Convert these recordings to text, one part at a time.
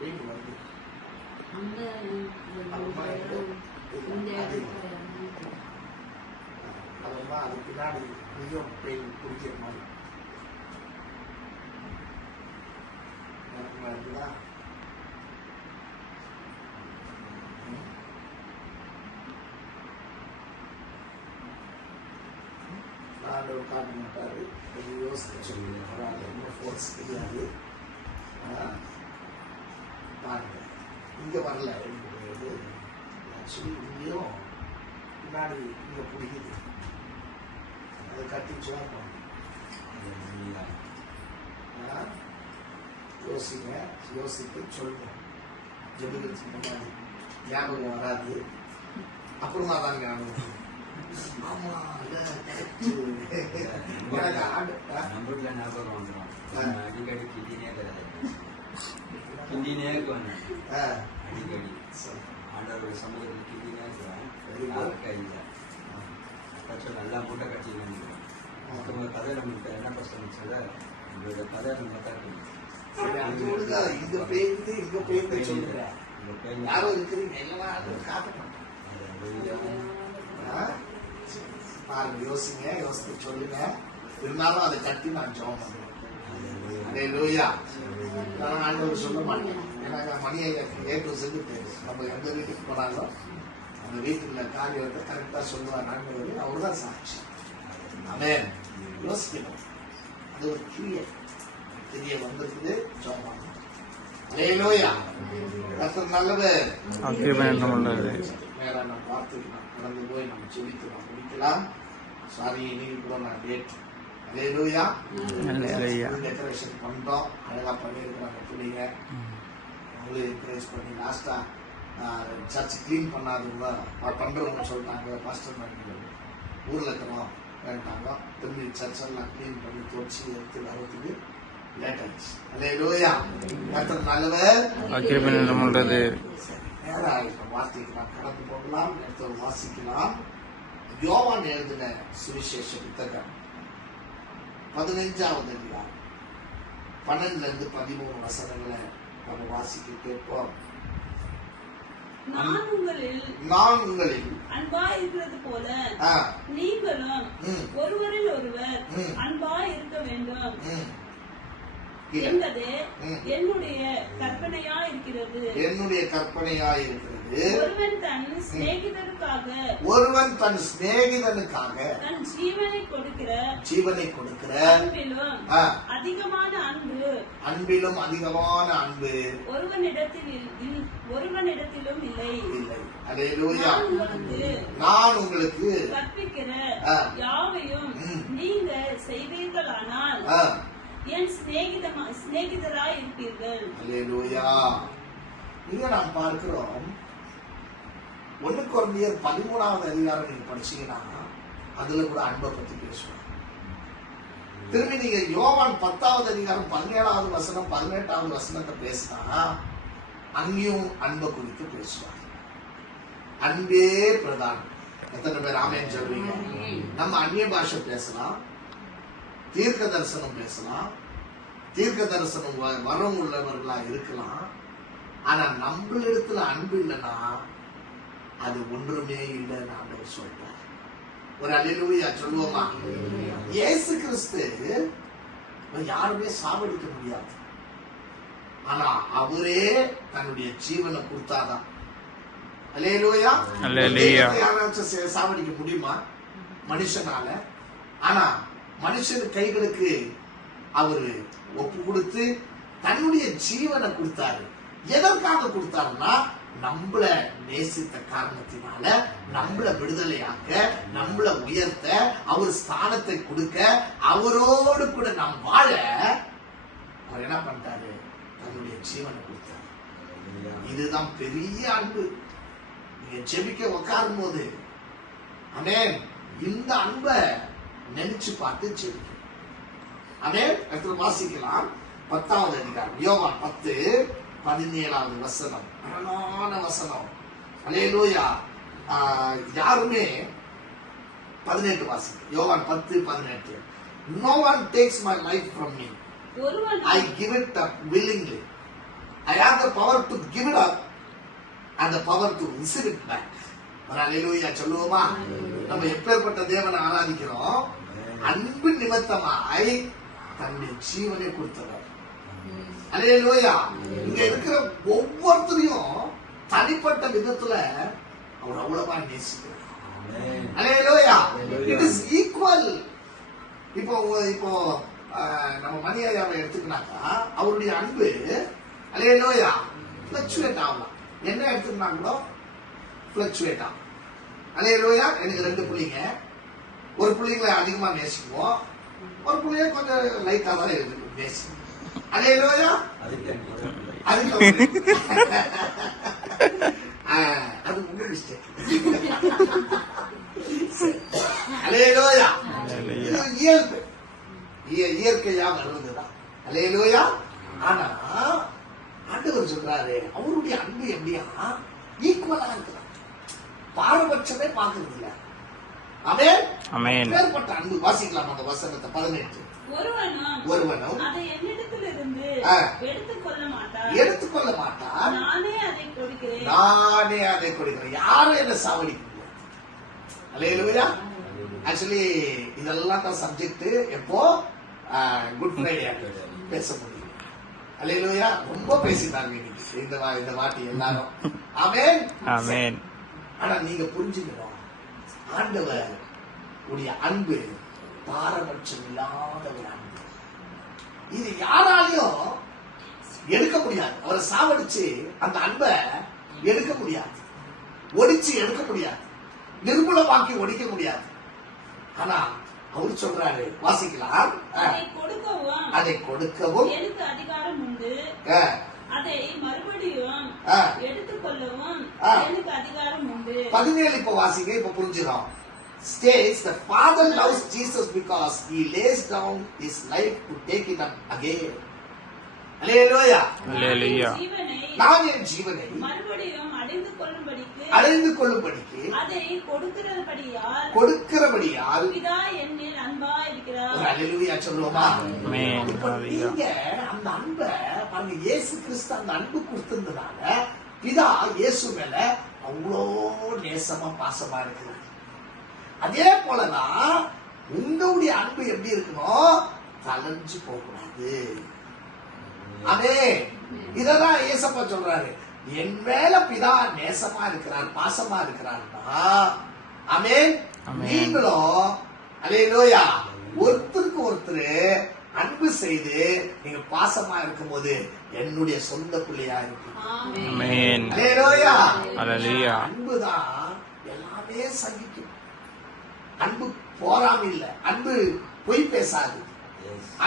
வீட்டு வந்து அதெல்லாம் அது பின்னாடி மிகவும் பெயின் குடிக்கிற மாதிரி இருக்குதா? ஆண்டவர் காட்ட மாட்டாரு, கொஞ்சம் யோசிக்க சொல்லுங்க. பரவாயில்ல, இன்னும் ஃபோர்ஸ் தெரியாது. பாருங்க, இங்க வரல. ஆக்சுவலி இங்கேயும் பின்னாடி இங்க பிடிக்குது, அதை கட்டிச்சுவா யோசிங்க, யோசித்து சொல்லுங்க. ஜெபிக்கிறதுக்கு முன்னாடி ஞாபகம் வராது, அப்புறமா தான் ஞாபகம். ஆமா, நம்மளுக்கு ஞாபகம் வந்துடும். அடிக்கடி கிண்டினே கிண்டினே இருக்குவாங்க. அடிக்கடி ஆண்டவருடைய சமூகத்தில் கிண்டினே இருக்கிறான். கையில் கட்சி நல்லா மூட்டை கட்சின்னு மொத்தமாக கதை நம்மளுக்கு என்ன கஷ்டம் சொல்ல நம்மளோட கதை நம்ம தான் இருக்கணும். இங்க பெய்யுது, இங்க பெய்யுது சொல்லுங்க. யாரும் இருக்கிறீங்க எல்லாம் காட்ட பாருங்க, யோசிங்க, யோசித்து சொல்லுங்க. இருந்தாலும் அதை கட்டி நான் ஜெபம் பண்ணுவேன். ஆண்டவர் சொல்ல மாட்டேன், ஏன்னா மணியை ஏற்று செஞ்சு தெரியும். நம்ம எந்த வீட்டுக்கு போனாலும் அந்த வீட்டுல காரியத்தை கரெக்டா சொல்லுவார் ஆண்டவர். அவர் தான் சாட்சி. ஆமென். யோசிக்கணும், அது ஒரு கிரியர் தெரிய வந்திருக்குது. ஜெபம் பண்ணணும். அல்லேலூயா. கர்த்தர் நல்லவர். நேரா நம்ம பார்த்துக்கலாம், கடந்து போய் நம்ம செபிக்கலாம், முடிக்கலாம். சாரி, இன்னைக்கு கூட நான் லேட். அல்லேலூயா. டெக்கரேஷன் பண்ணிட்டோம், அழகா பண்ணியிருக்கிறாங்க பிள்ளைங்க. அவங்களே என்கரேஜ் பண்ணி லாஸ்டா சர்ச் கிளீன் பண்ணாதவங்க பண்றவங்க சொல்லிட்டாங்க, பாஸ்டர் ஊர்ல இருக்கிறோம் வேண்டாங்க, திரும்பி சர்ச் எல்லாம் கிளீன் பண்ணி தொடச்சி எடுத்து வரதுக்கு லேட் ஆயிடுச்சு. அல்லேலூயா. கர்த்தர் நல்லவர். வார்த்தைக்கு நாம் கடந்து போகலாம், எடுத்து வாசிக்கலாம். யோவான் எழுதின சுவிசேஷ புத்தகம் 15வது அதிகாரம் 12 to 13 வசனங்களை நம்ம வாசிக்க கேட்போம். நான் உங்களில் அன்பாய் இருக்கிறது போல நீங்களும் ஒருவரில் ஒருவர் அன்பாய் இருக்க வேண்டும் என்பது என்னுடைய கற்பனையா இருக்கிறது. ஒருவன் தன் சிநேகிதனுக்காக தன் ஜீவனை கொடுக்கிற அன்பிலும் அதிகமான அன்பு ஒருவனிடத்திலும் இல்லை. நான் உங்களுக்கு கற்பிக்கிற யாவையும் நீங்க செய்வீர்களானால் என் சிநேகிதராய் இருப்பீர்கள். அல்லேலூயா. இங்க நாம் பார்க்கிறோம் 1 கொரிந்தியர் 13வது அதிகாரம் நீங்க படிச்சீங்கன்னா அதுல கூட அன்பை பத்தி பேசுவாங்க. திரும்பி நீங்க யோவான் 10வது அதிகாரம் 17வது வசனம் 18வது வசனத்தை பேசினா அங்கேயும் அன்பை குறித்து பேசுவாங்க. அன்பே பிரதானம். எத்தனை பேர் ஆமென் சொல்வீங்க? நம்ம அந்நிய பாஷை பேசலாம், தீர்க்க தரிசனம் பேசலாம், தீர்க்க தரிசனம் வரம் உள்ளவர்களா இருக்கலாம். ஆனா நம்மளிடத்துல அன்பு இல்லைன்னா அது ஒன்றுமே இல்லைன்னு ஆண்டவர் சொல்றார். ஒரு அல்லேலூயா சொல்லுவோமா? இயேசு கிறிஸ்து யாருமே சாவடிக்க முடியாது, ஆனா அவரே தன்னுடைய ஜீவனை கொடுத்தாதான். அல்லேலூயா. யாராச்சும் சாவடிக்க முடியுமா மனுஷனால? ஆனா மனுஷன் கைகளுக்கு அவரு ஒப்பு கொடுத்து தன்னுடைய ஜீவனை கொடுத்தாரு. எதற்காக கொடுத்தாருன்னா நம்மள நேசித்த காரணத்தினால, நம்மள விடுதலையாக்க, நம்மள உயர்த்த, அவர் ஸ்தானத்தை கொடுக்க, அவரோடு கூட நாம் வாழ அவர் என்ன பண்ணிட்டாரு? தன்னுடைய ஜீவனை கொடுத்தாரு. இதுதான் பெரிய அன்பு. நீங்க ஜெபிக்க உட்காரும் போது ஆமென், இந்த அன்பை நினைச்சு பார்த்து ஜெபிக்கணும். ஆமென். அடுத்து வாசிக்கலாம் 10வது அதிகாரம் யோவான் 10:17 வசனம். அழகான வசனம். அல்லேலூயா. யாருமே 18 வாசிங்க. யோவான் 10:18. No one takes my life from me. I give it up willingly. I have the power to give it up and the power to receive it back. அல்லேலூயா சொல்லுவோமா? நம்ம எப்பேற்பட்ட தேவனை ஆராதிக்கிறோம்? அன்பு நிமித்தமாய் தன்னுடைய ஜீவனை கொடுத்தவர். அல்லேலூயா. இங்க இருக்கிற ஒவ்வொருத்தரையும் தனிப்பட்ட விதத்துல அவர் அவ்வளவா நேசிக்கிறார். அல்லேலூயா. It is equal. இப்போ நம்ம மணியாவை எடுத்துக்கினாக்கா அவருடைய அன்பு அல்லேலூயா ஃபிளக்சுவேட் ஆகலாம். என்ன எடுத்துக்கினா கூட ஃபிளக்சுவேட் ஆகும். அல்லேலூயா. எனக்கு 2 பிள்ளைங்க. ஒரு பிள்ளைங்களை அதிகமா நேசிக்குவோம், ஒரு பிள்ளைய கொஞ்சம் லைட்டா தான் இருக்கு நேசிக்கும். அல்லேலூயா. அது உங்க மிஸ்டேக். அல்லேலூயா. இது இயல்பு, இயற்கையா வருவதுதான். அல்லேலூயா. ஆனா ஆண்டவர் சொல்றாரு அவருடைய அன்பு எப்படியா ஈக்குவலா இருக்கிறார், பாரபட்சமே பார்க்கறது இல்ல. ஆமென். பேர்பட்ட அன்பு. வாசிக்கலாம் அந்த வசனத்தை 18. ஒருவனும் அதை என்னிடத்திலிருந்து எடுத்துக்கொள்ள மாட்டார். நானே அதை கொடுக்கிறேன். யாரும் என்ன சாவடிக்க முடியாது. அல்லேலூயா. ஆக்சுவலி இதெல்லாம் தான் சப்ஜெக்ட் எப்போ குட் ஃப்ரைடே பேச முடியும். அல்லேலூயா. ரொம்ப பேசிட்டாங்க இன்னைக்கு இந்த வாட்டி எல்லாரும். ஆமென். ஆமென். ஆனா நீங்க புரிஞ்சுக்கணும், ஆண்டவர் உடைய அன்பு பாரபட்சம் இல்லாத ஒரு அன்பு. இது யாராலையும் எடுக்க முடியாது. அவரை சாவடிச்சு அந்த அன்பை எடுக்க முடியாது, ஒடிச்சு எடுக்க முடியாது, நிர்மூலமாக்கி ஒடிக்க முடியாது. ஆனா அவர் சொல்றாரு, வாசிக்கலாம், அதை கொடுக்கவும் எனக்கு அதிகாரம் உண்டு, அதை மறுபடியும் எடுத்துக்கொள்ளவும் எனக்கு அதிகாரம் உண்டு. 17 இப்ப வாசிங்க. இப்ப புரிஞ்சுக்கிறோம். States the Father loves Jesus because he lays down his life to take it up again. Hallelujah. Hallelujah. நான் என் ஜீவனை மறுபடியும் அடைந்து கொள்ளும்படிக்கு அதை கொடுக்கிறபடியால் பிதா என்னில் அன்பாய் இருக்கிறார். ஹalleluya சொல்லுவோமா? ஆமென். நீங்க அந்த அன்பை பாருங்க, இயேசு கிறிஸ்து அந்த அன்பு கொடுத்திருந்ததால பிதா இயேசு மேல அவ்வளோ நேசமா பாசமா இருக்கிறார். அதே போலதான் உங்களுடைய அன்பு எப்படி இருக்கணும்? தளர்ந்து போகக்கூடாது. அதே இததான் இயேசப்பா சொல்றாரு, என் மேல பிதா நேசமா இருக்கிறார், பாசமா இருக்கிறார்னா ஆமென். நீங்களும் அல்லேலூயா ஒருத்தருக்கு ஒருத்தர் அன்பு செய்து நீங்க பாசமா இருக்கும் போது என்னுடைய சொந்த பிள்ளையா இருக்கு. ஆமென். அல்லேலூயா. அல்லேலூயா. அன்புதான் எல்லாமே சகிக்கும். அன்பு போராம இல்ல, அன்பு பொய் பேசாது,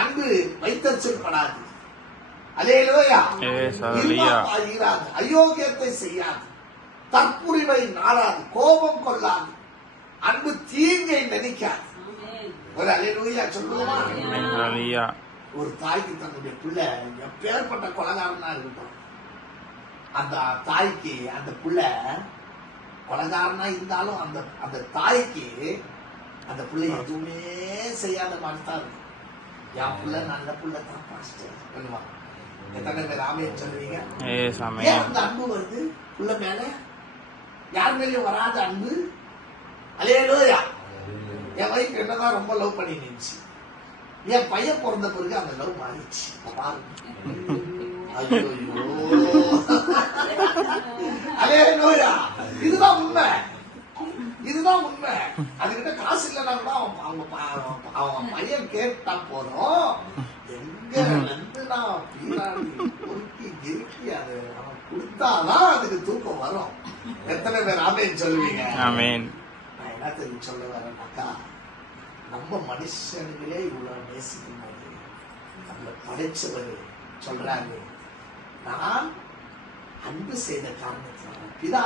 அன்பு வைத்தறிச்சல்படாது. அல்லேலூயா. ஈராது, அயோக்கியத்தை செய்யாது, தற்புரிவை நாடாது, கோபம் கொள்ளாது, அன்பு தீங்கை நினைக்காது. ஒரு அல்லேலூயா சொல்லுவோமா? ஒரு தாய்க்கு தன்னுடைய பிள்ளை எப்பேற்பட்ட கொலைகாரனா இருக்கட்டும், அந்த தாய்க்கு அந்த பிள்ளை கொலைகாரனா இருந்தாலும் அந்த தாய்க்கு அந்த பிள்ளை எதுவுமே செய்யாத மாதிரி தான் இருக்கும். என் பிள்ளை நல்ல பிள்ளை தான் பாஸ்டர் பண்ணுவாங்க. எத்தனை பேர் ஆமென் சொல்லுவீங்க? ஏன் அந்த அன்பு வருது பிள்ளை மேல? யார் மேலேயும் வராத அன்பு. அல்லேலூயா. என் வைஃப் என்னதான் ரொம்ப லவ் பண்ணி நினைச்சு, என் பையன் பிறந்த பிறகு அந்த லவ் மாறிடுச்சு. அல்லேலூயா. இதுதான் உண்மை, இதுதான் உண்மை. அதுகிட்ட காசு இல்லைன்னா கூட அவன் பையன் கேட்டா போதும், எங்க இருந்து நான் பீராடி பொறுக்கி கிறுக்கி அது அவன் கொடுத்தாதான் அதுக்கு தூக்கம் வரும். எத்தனை பேர் ஆமென் சொல்லுவீங்க? ஆமென். நான் என்ன தெரியும் சொல்ல வரேன்னாக்கா, நம்ம மனுஷங்களே இவ்வளவு நேசிக்கும் போது நம்மளை படைச்சவர் சொல்றாரு, நான் அன்பு செய்த காரணத்தினால பிதா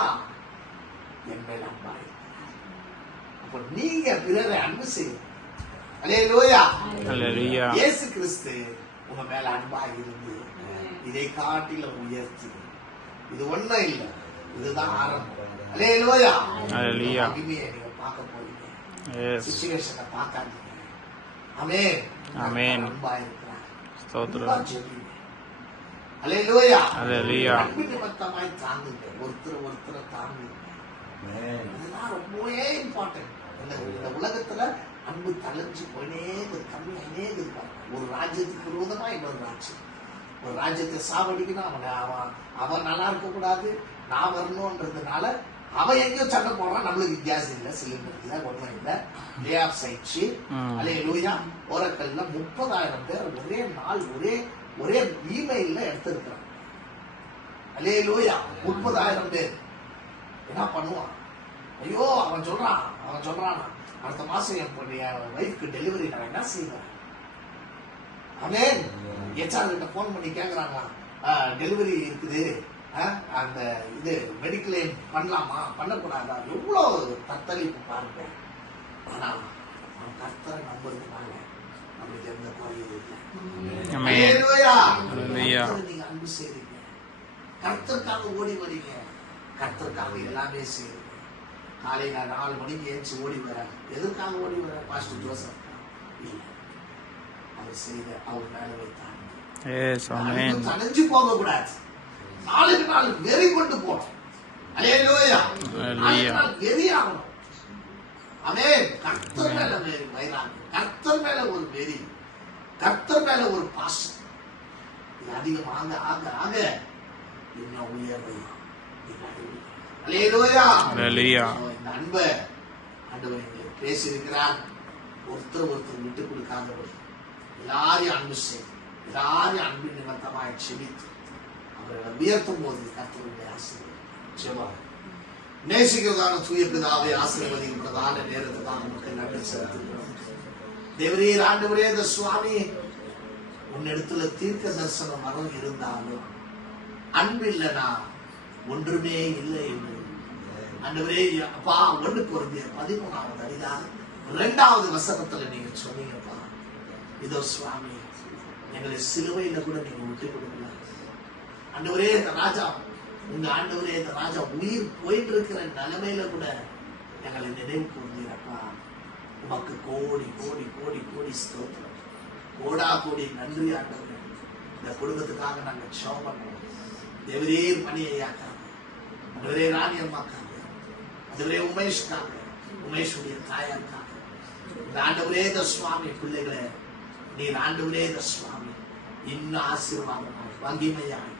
என் மேல் அன்பா இருக்கிறார். அப்ப நீங்க பிறரை அன்பு செய்யணும். அல்லேலூயா. அல்லேலூயா. இயேசு கிறிஸ்து உங்க மேல அன்பா இருந்து இதை காட்டிலும் உயர்த்தி, இது ஒண்ணும் இல்ல, இதுதான் ஆரம்பம். அல்லேலூயா. அல்லேலூயா. மகிமையை நீங்க பார்க்க போறீங்க, சிச்சுவேஷனை பார்க்காதீங்க. ஆமென். ஆமென். அன்பா இருக்கிறார். ஸ்தோத்திரம். அல்லேலூயா. அல்லேலூயா. அன்பு நிமித்தமாய் தாங்குங்க, ஒருத்தரை தாங்குங்க. அதெல்லாம் ரொம்பவே இம்பார்ட்டன்ட். இந்த உலகத்துல அன்பு தளர்ச்சி போயினே கம்மியானே இருப்பாங்க. ஒரு ராஜ்யத்துக்கு விரோதமா இன்னொரு ராஜ்யம், ஒரு ராஜ்யத்தை சாவடிக்கணும், அவன் நல்லா இருக்க கூடாது, நான் வரணும்ன்றதுனால அவன் எங்கேயோ சண்டை போடுறான். நம்மளுக்கு கேஸ் இல்லை, சிலிண்டர் இல்லை, ஒண்ணும் இல்லை, லே ஆஃப் ஆயிடுச்சு. அல்லேலூயா. ஓரக்கல்ல 30,000 பேர் ஒரே நாள் ஒரே இமெயில்ல எடுத்திருக்கிறான். அல்லேலூயா. 30,000 பேர் என்ன பண்ணுவான்? ஐயோ, அவன் சொல்றான் அடுத்த மாசம் என் வைஃப்க்கு டெலிவரி, நான் என்ன செய்வேன்? அவன் HR கிட்ட போன் பண்ணி கேக்குறாங்க, டெலிவரி இருக்குது, அந்த இது மெடிக்கல் எய்ட் பண்ணலாமா பண்ணக்கூடாதா? எவ்வளவு தத்தளிப்பு பாருங்க. ஆனா அவன் கர்த்தரை நம்புறதுனால நம்மளுக்கு எந்த குறையும் இல்லை. நீங்க அன்பு செய்றீங்க, கர்த்தருக்காக ஓடி வரீங்க, கர்த்தருக்காக எல்லாமே செய்றீங்க. காலையில 4 மணிக்கு ஏஞ்சி ஓடி வர, எதற்காக ஓடி வர? பாஸ்டர் ஜோசப் இல்லை, அவர் செய்த அவர் மேல வைத்தாங்க. தனஞ்சு போக கூடாது, நாளுக்கு நாள் வெறி கொண்டு போனோம். அல்லேலூயா. வெறி ஆகணும். ஆமென். கர்த்தர் மேல வைராகம், கர்த்தர் மேல ஒரு வெறி, கர்த்தர் மேல ஒரு பாசம். இது அதிகமாக ஆக ஆக இன்னும் உயர்வை. அல்லேலூயா. இந்த அன்பை ஆண்டவர் எங்களுக்கு பேசியிருக்கிறார். ஒருத்தர் விட்டு கொடுக்காதவர், எல்லாரையும் அன்பு செய்யும், எல்லாரையும் அன்பின் நிமித்தமாய் செபித்து அவர்களை உயர்த்தும் போது கர்த்தருடைய ஆசீர்வாதம். நேசிக்கிறதான தூய பிதாவை ஆசீர்வதிக்கிறதான நேரத்துக்காக நமக்கு நன்றி செலுத்துகிறோம். தேவரீர் ஆண்டவரே, இந்த சுவாமி உன்னிடத்துல தீர்க்க தரிசனம் மரம் இருந்தாலும் அன்பு இல்லைனா ஒன்றுமே இல்லை என்று ஆண்டவரே அப்பா 1 கொரிந்தியர் 13வது அதிகாரம் 2வது வசனத்துல நீங்க சொன்னீங்கப்பா. இதோ சுவாமி, எங்களை சிலுவையில கூட நீங்க விட்டு கொடுக்கல ஆண்டவரே. இந்த ராஜா உங்க ஆண்டவரே, இந்த ராஜா உயிர் போயிட்டு இருக்கிற நிலைமையில கூட எங்களை நினைவு கூர்ந்தீரப்பா. உமக்கு கோடி கோடி கோடி கோடி ஸ்தோத்திரம், கோடா கோடி நன்றி ஆண்டவரே. இந்த குடும்பத்துக்காக நாங்க ஜெபம் பண்ணுவோம். தேவரீர் மணி ஐயாக்காக, ஆண்டவரே ராணி அம்மாக்காக, ஆண்டவரே உமேஷ்காக, உமேஷுடைய தாயாருக்காக, இந்த ஆண்டவரே இந்த சுவாமி பிள்ளைகளை நீர் ஆண்டவரே இந்த சுவாமி இன்னும் ஆசீர்வாதமாய், வங்கிமையாய்,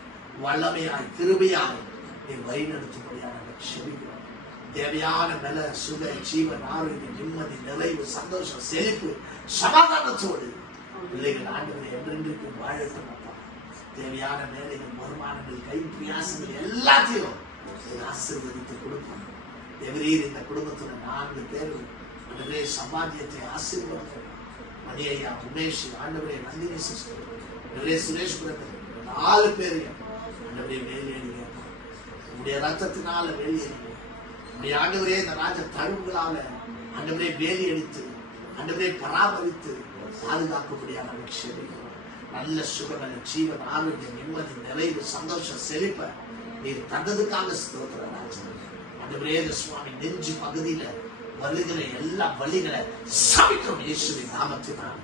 வல்லமையாய், கிருபையாய் நீர் வழிநடத்தும்படியாக நாங்கள் செபிக்கிறோம். தேவையான நல சுக ஜீவன் ஆரோக்கியம் நிம்மதி நிறைவு சந்தோஷம் செழிப்பு சமாதானத்தோடு பிள்ளைகள் ஆண்டவரை என்றென்றைக்கு வாழட்டும் அப்பா. தேவையான வேலைகள் வருமானங்கள் கை பிரியாசங்கள் எல்லாத்தையும் ஆசீர்வதித்து கொடுப்பாங்க. தேவரீர் இந்த குடும்பத்துல 4 பேர் ஆண்டவரே சம்பாத்தியத்தை ஆசீர்வாதம். மணி ஐயா, உமேஷ், ஆண்டவரே நந்தினி சிஸ்டர், ஆண்டவரே சுரேஷ் பிரதர், 4 பேரையும் ஆண்டவரே வேலையடிங்க. உங்களுடைய ரத்தத்தினால வேலையடிங்க. உங்களுடைய ஆண்டவரே இந்த ராஜ தழுவுகளால ஆண்டவரே வேலி அடித்து ஆண்டவரே பராமரித்து பாதுகாக்கக்கூடியான செபிக்கிறோம். நல்ல சுகநல ஜீவன் ஆரோக்கியம் நிம்மதி நிறைவு சந்தோஷம் செழிப்ப நீர் தந்ததுக்காக ஸ்தோத்திர ராஜா. ஆண்டவரே சுவாமி நெஞ்சு பகுதியில வருகிற எல்லா வழிகளை சபிக்கிறோம் இயேசுவின் நாமத்தினால்.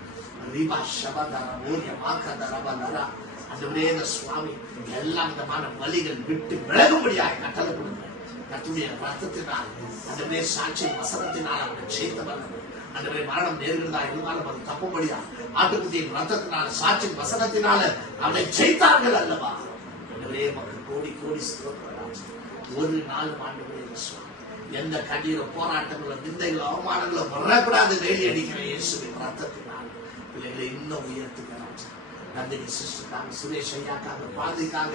ரீபா ஷபதர ஓரிய மாக்கதரபதரா ஆண்டவரே சுவாமி எல்லா விதமான வழிகள் விட்டு விலகும்படியாக கட்டளை கொடுங்க. கர்த்தருடைய ரத்தத்தினால் ஆண்டவரே சாட்சியின் வசனத்தினால் அவரை ஜெயித்தவர். ஆண்டவரே மரணம் நேர்கிறதா இருந்தாலும் அது தப்பும்படியா ஆட்டுக்குட்டியின் ரத்தத்தினால சாட்சியின் வசனத்தினால அவனை ஜெயித்தார்கள் அல்லவா. ஆண்டவரே மக்கள் கோடி கோடி ஸ்தோத்திரம். ஒரு நாள் ஆண்டவரே சுவாமி எந்த கண்ணீரோ போராட்டங்களோ நிந்தைகளோ அவமானங்களோ வரக்கூடாது. வேலி அடிக்கிற இயேசுவின் ரத்தத்தினால் பிள்ளைகளை இன்னும் உயர்த்துகிறார். நந்தினி சிஸ்டருக்காக, சுரேஷ் ஐயாக்காக, பாதிக்காக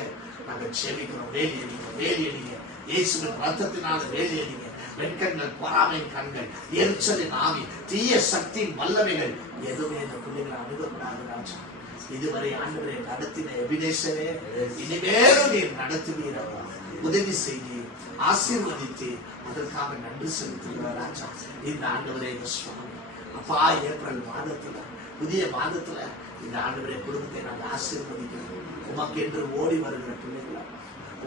நாங்கள் செபிக்கிறோம். வேலி அடிங்க, வேலி அடிங்க, இயேசுவின் ரத்தத்தினால வேலி அடிங்க. வெண்கண்கள், பொறாமை கண்கள், எரிச்சலின் ஆவி, தீய சக்தியின் வல்லமைகள் எதுவுமே இந்த பிள்ளைகளை அணுகக்கூடாது ராஜா. இதுவரை ஆண்டவரை நடத்தின எபினேசரே இனிமேலும் நீர் நடத்துவீரப்பா. உதவி செய்து ஆசீர்வதித்து அதற்காக நன்றி செலுத்துகிற ராஜா. இந்த ஆண்டவரே சுவாமி அப்பா, ஏப்ரல் மாதத்துல புதிய மாதத்துல இந்த ஆண்டவரே குடும்பத்தை நாங்கள் ஆசீர்வதிக்கிறோம். உமக்கு என்று ஓடி வருகிற பிள்ளைகளை,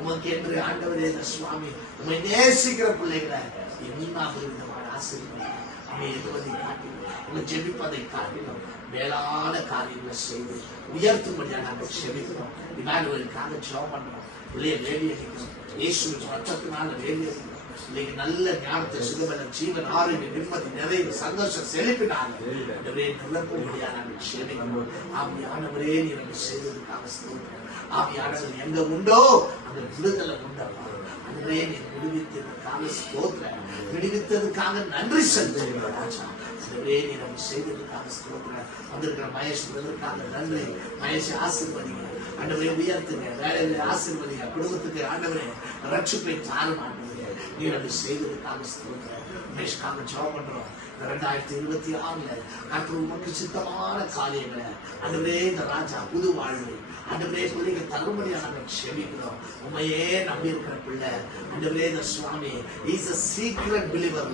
உமக்கு என்று ஆண்டவரே சுவாமி உண்மை நேசிக்கிற பிள்ளைகளை இன்னும் விதமான ஆசீர்வாதம் அமைதியை காட்டிலும் உங்களை ஜெபிப்பதை காட்டிலும் மேலான காரியங்களை செய்து உயர்த்தும்படியா நாங்கள் செபிக்கிறோம். இமானுவேலுக்காக ஜெபம் பண்றோம். பிள்ளைய வேலி அடிக்கிறோம். இயேசுவின் ரத்தத்தினால வேலி அடிக்கிறோம். இன்னைக்கு நல்ல ஞானத்தை சுகபலம் ஜீவன் ஆரோக்கிய நிம்மதி நிறைவு சந்தோஷம் செழிப்பினாங்க நிரப்பும்படியா நாங்கள் செபிக்கிறோம். ஆவியானவரே நீ நம்ம செய்வதற்காக ஸ்தோத்திரம். ஆவியானவர் எங்க உண்டோ அந்த விடுதலை உண்டப்பா. அதுவே நீ விடுவித்ததுக்காக ஸ்தோத்திரம். விடுவித்ததுக்காக நன்றி செலுத்துகிறோம் ராஜா. அதுவே நீ நம்ம செய்ததுக்காக ஸ்தோத்திரம். வந்திருக்கிற மகேஷ் பிரதற்காக நன்றி. மகேஷ் ஆசீர்வதிங்க ஆண்டவரே, உயர்த்துங்க, வேலையில ஆசீர்வதிங்க, குடும்பத்துக்கு ஆண்டவரே ரட்சிப்பை தாரும் ஆண்டவரே. நீ நம்ம செய்ததுக்காக ஸ்தோத்திரம். மகேஷ்காக ஜெபம் பண்றோம். 2026 உமக்கு சித்தமான காரியங்களை ஆண்டவரே இந்த ராஜா புது வாழ்வு ஆண்டவரே பிள்ளைங்க தரும்படியா நாங்கள் செபிக்கிறோம். உண்மையே நம்பி இருக்கிற பிள்ளை ஆண்டவரே இந்த சுவாமி இஸ் a secret believer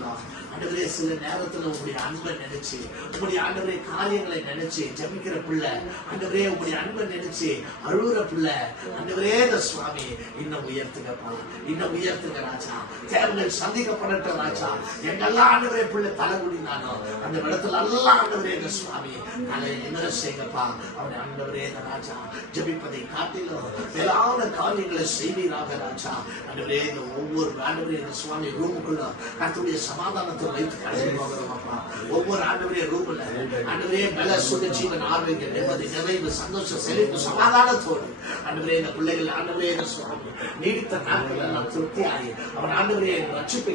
ஆண்டவரே சில நேரத்துல உங்களுடைய அன்பை நினைச்சு உங்களுடைய ஆண்டவரே காரியங்களை நினைச்சு ஜபிக்கிற பிள்ளை ஆண்டவரே உங்களுடைய அன்பை நினைச்சு அழுகுற பிள்ளை ஆண்டவரே இந்த சுவாமி இன்னும் உயர்த்துங்கப்பா, இன்னும் உயர்த்துங்க ராஜா. தேவைகள் சந்திக்கப்படட்ட ராஜா. எங்கெல்லாம் ஆண்டவரே பிள்ளை தலைகுடினானோ அந்த இடத்துல எல்லாம் ஆண்டவரே இந்த சுவாமி தலை நிமிர செய்யப்பா. அவனை ஆண்டவரே இந்த ராஜா ஜபிப்பதை காட்டிலும் மேலான காரியங்களை செய்வீராக ராஜா. ஆண்டவரே இந்த ஒவ்வொரு ஆண்டவரே இந்த சுவாமி ரூமுக்குள்ள கர்த்தருடைய சமாதானத்தை வைத்து கடந்து போகிறோம்ப்பா. ஒவ்வொரு ஆண்டவரே ரூம்ல ஆண்டவரே பல சுக ஜீவன் ஆரோக்கிய நிம்மதி நிறைவு சந்தோஷம் செழிப்பு சமாதானத்தோடு ஆண்டவரே இந்த பிள்ளைகள் ஆண்டவரே இந்த சுவாமி நீடித்த நாட்கள் எல்லாம் திருப்தியாகி அவன் ஆண்டவரே ரட்சிப்பை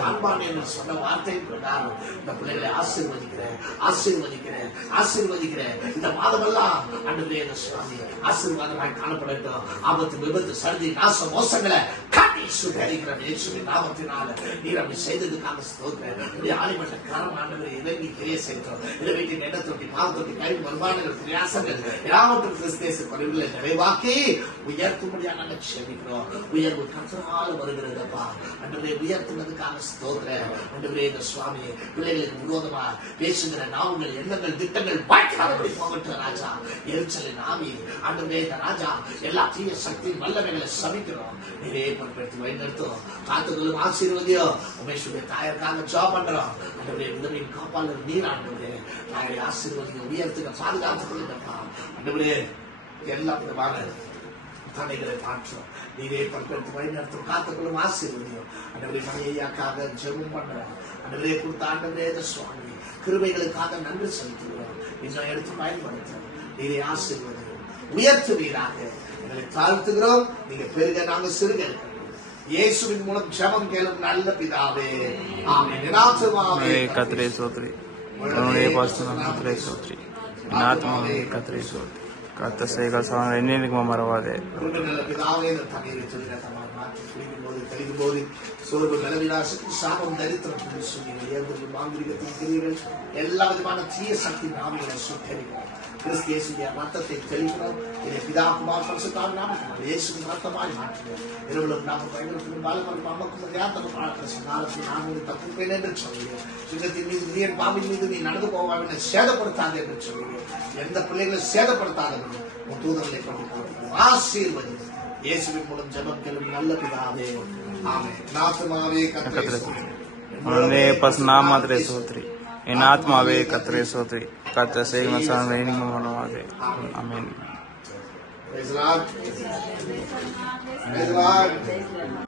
காண்பான் என்று சொன்ன வார்த்தையின் பிரகாரம் இந்த பிள்ளைகளை ஆசீர்வதிக்கிறேன் ஆசீர்வதிக்கிறேன் ஆசீர்வதிக்கிறேன். இந்த மாதமெல்லாம் ஆண்டவரே இந்த சுவாமி ஆசீர்வாதமாய் காணப்படட்டும். ஆபத்து விபத்து சர்தி நாச மோசங்களை காட்டி சுகரிக்கிற இயேசுவின் நாமத்தினால நீர் அப்படி செய்ததுக்காக ஸ்தோத்திரம். ஆணிமட்ட காரம் ஆண்டவரை இறங்கி கிரிய செய்தோம். இதை வைத்து நெட தொட்டி மாவு தொட்டி கை வருமானங்கள் பிரயாசங்கள் எல்லாவற்றும் கிறிஸ்தேச பணிகளை நிறைவாக்கி உயர்த்தும்படியா நாங்கள் செபிக்கிறோம். உயர்வு கர்த்தரால் வருகிறதப்பா. ஆண்டவரை உயர்த்துவதற்காக ஸ்தோத்திரம். ஆண்டவரே இந்த சுவாமி பிள்ளைகளுக்கு விரோதமா பேசுகிற நாவுகள் எண்ணங்கள் திட்டங்கள் வாய்க்காதபடி போகட்டும் ராஜா. எரிச்சலின் ஆவி ஆண்டவரே இந்த ராஜா எல்லா தீய சக்தியின் வல்லமைகளை சபிக்கிறோம். நீரே பொறுப்பெடுத்து வழிநடத்தும் காத்துக்களும் ஆசீர்வதியோ. உமேஷுடைய தாயருக்காக ஜெபம் பண்றோம். ஆண்டவரே உதவியின் காப்பாளர் நீர் ஆண்டவரே. தாயை ஆசீர்வதிங்க, உயர்த்துங்க, பாதுகாத்துக் கொள்ளுங்கப்பா. ஆண்டவரே எல்லா விதமான தடைகளை மாற்றோம். நீரே பொறுப்பெடுத்து வழிநடத்தும் காத்துக்களும் ஆசீர்வதியும். ஆண்டவரே மணியாக்காக ஜெபம் பண்றோம். ஆண்டவரே கொடுத்த ஆண்டவரே சுவாமி கிருபைகளுக்காக நன்றி செலுத்துகிறோம். இன்னும் எடுத்து பயன்படுத்தும். நீரே ஆசீர்வதியும், உயர்த்துவீராக எங்களை தாழ்த்துகிறோம். நீங்க பெருக நாங்க சிறுக இயேசுவின் மூலம் ஜெபம் கேளும் நல்ல பிதாவே, ஆமென். என்னாத்மாவே கர்த்தரே ஸ்தோத்திரி. உன்னுடைய பரிசுத்தநாமத்திலே ஸ்தோத்திரி. என் ஆத்மாவே கர்த்தரே ஸ்தோத்திரி. கர்த்தர் செய்கிற சகல என்னைக்கும் மறவாதே. நல்ல பிதாவே இந்த தண்ணீரை சொல்லுங்க. மாற்றி குடிக்கும் போது கழிக்கும் போது சோர்வு நிலவிலாசம் சாபம் தரித்திரம் சொல்லி மாந்திரிகத்தின் கிரியைகள் எல்லா விதமான தீய சக்தி நாமிகளை சுட்டரிக்கிறோம். கிறிஸ்து இயேசுவின் ரத்தத்தை தெளிக்கிறோம். இதை பிதா குமார் பரிசுத்தாவின் நாமத்தில் இயேசுவின் ரத்தமாய் மாற்றுவோம். இரவுகளும் நாங்கள் பயன்படுத்தும் பாலமரம் அம்மக்கும் யாத்தம் பார்க்கிற காலத்தில் நான் ஒரு தப்புப்பேன் என்று சொல்லுகிறேன். சிங்கத்தின் மீது நீர் பாம்பின் மீது நீ நடந்து போவாங்க சேதப்படுத்தாது என்று சொல்லுகிறேன். எந்த பிள்ளைகளை சேதப்படுத்தாதவர்கள் உன் தூதர்களை கொண்டு ஆசீர்வதி. இயேசுவின் மூலம் ஜெபம் கேளும் நல்ல பிதாவே, ஆமென். ஆத்மாவே கர்த்தரே ஸ்தோத்திரி. உன்னுடைய பரிசுத்தநாமத்திலே ஸ்தோத்திரி. என் ஆத்மாவே கர்த்தரே ஸ்தோத்திரி. கர்த்தர் செய்கிற சகல என்னைக்கும் மறவாதே. ஆமென். Praise the Lord. Praise the Lord.